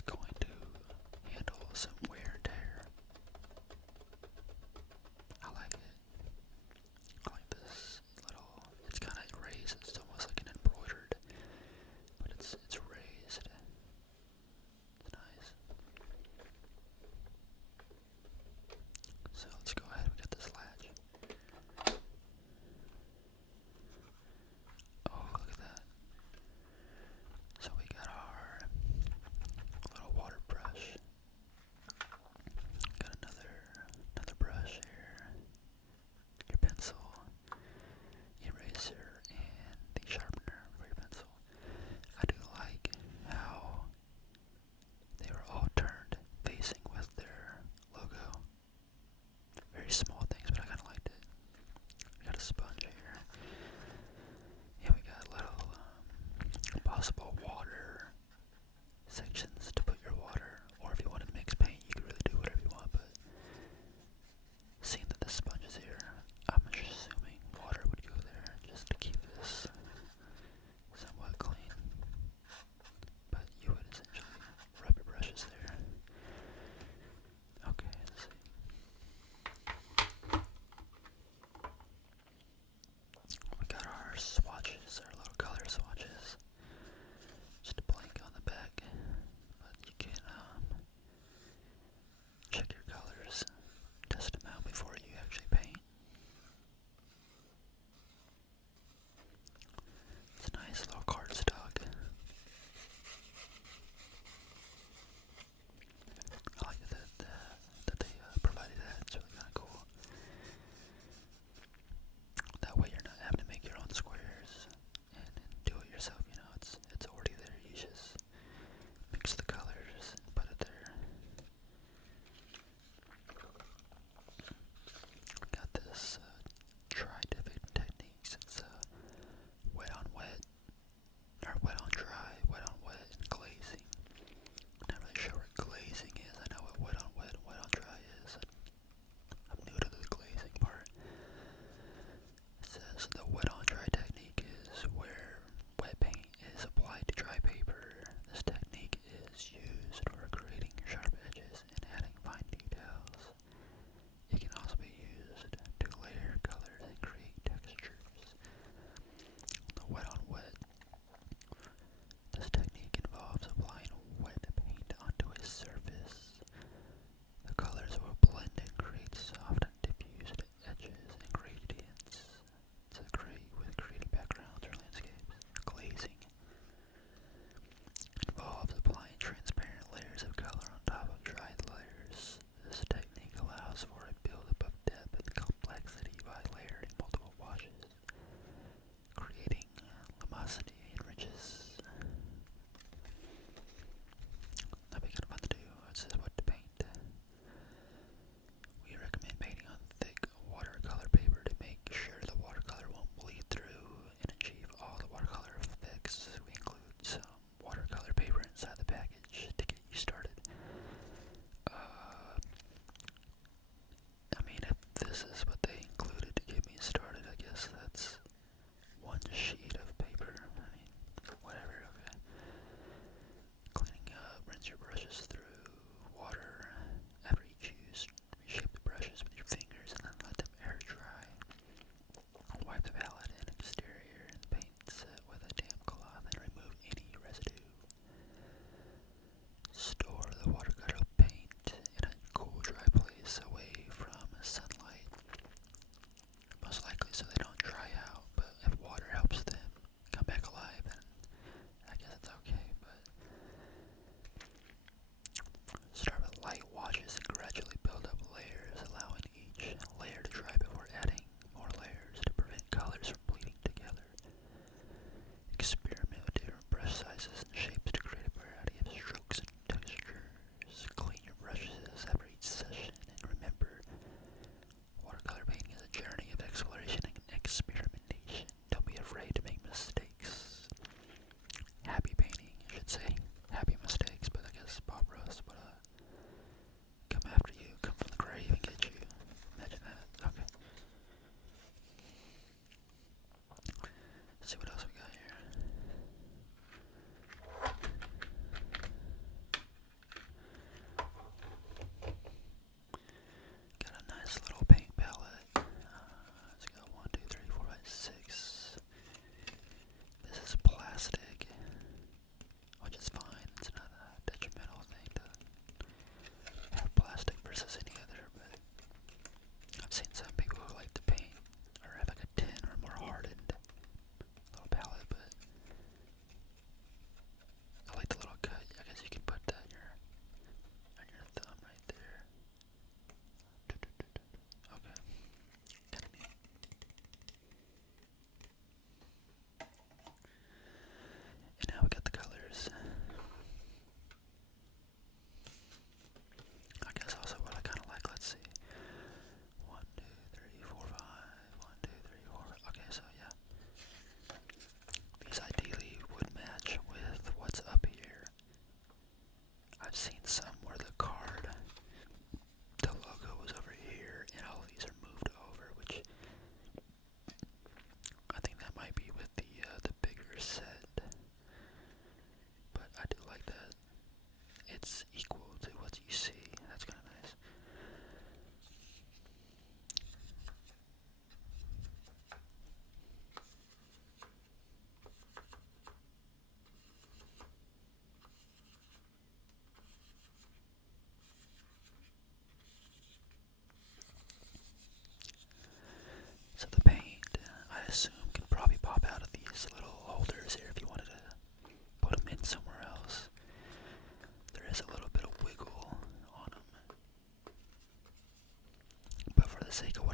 is going to handle some wear and tear. I like it. I like this little, it's kind of raised, it's almost like an embroidered, but it's raised. It's nice. So let's go ahead and get this latch. Oh, look at that. So we got our little water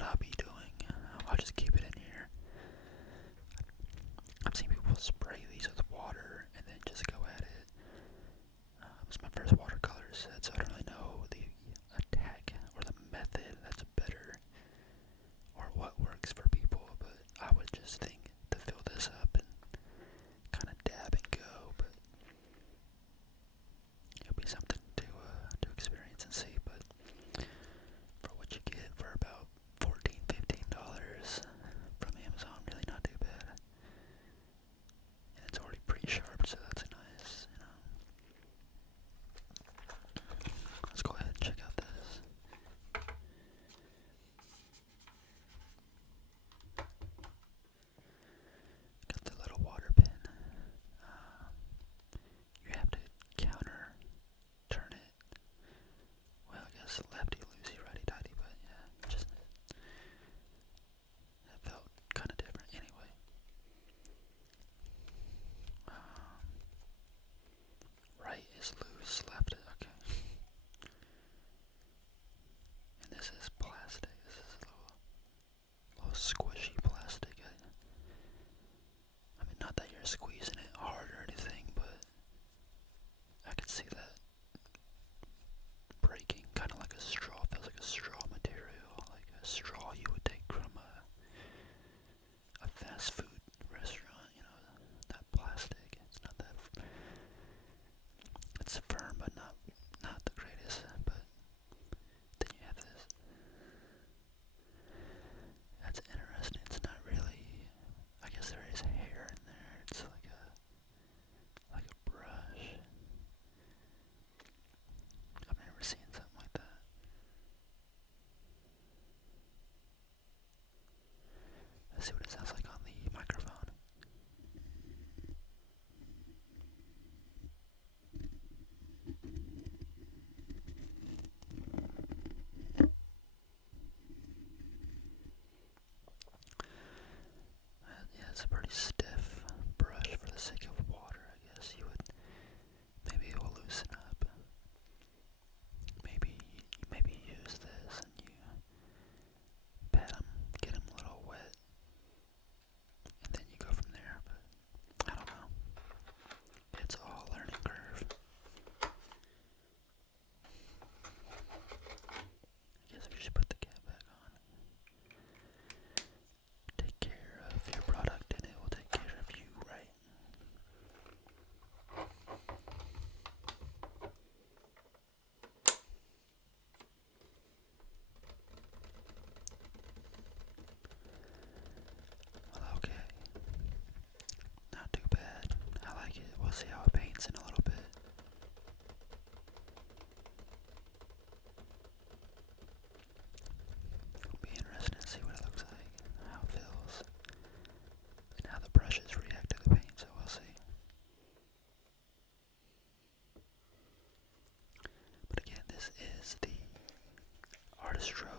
I'll be doing. I'll just keep it in here. I've seen people spray these with water and then just go at it. It's my first watercolor set, so I don't really know the attack or the method that's better or what works for people, but I would just think to fill this up and kind of dab and go, but it'll be something to experience and see. But for what you get for about $14-15 from Amazon, really not too bad. And it's already pre-sharp, so that's nice, you know. Let's go ahead and check out this. Got the little water pen. You have to counter turn it. Well, I guess lefty loosey, righty tighty, but yeah, just that felt kind of different anyway. Right is loose, left is okay. And this is plastic. This is a little squishy plastic. I mean, not that you're squeezing it hard or anything, but I could see that breaking, kind of like a straw. Feels like a straw material, like a straw you would take from a fast food restaurant. You know, that plastic. It's not that. It's firm, but not the greatest. But then you have this. That's interesting. It's not really. I guess there is hair in there. It's like a brush. I've never seen something like that. Let's see what it sounds like on the microphone. Yeah, it's a pretty stiff brush for the sake of water, I guess. Maybe it will loosen up. Maybe use this and you pat them, get them a little wet, and then you go from there, but I don't know. It's all a learning curve. I guess we should put the cap back on. Take care of your product and it will take care of you, right? Well, okay. Not too bad. I like it. We'll see how it paints in a little bit. It'll be interesting to see what it looks like, how it feels, and how the brushes react to the paint, so we'll see. But again, this is the Artistro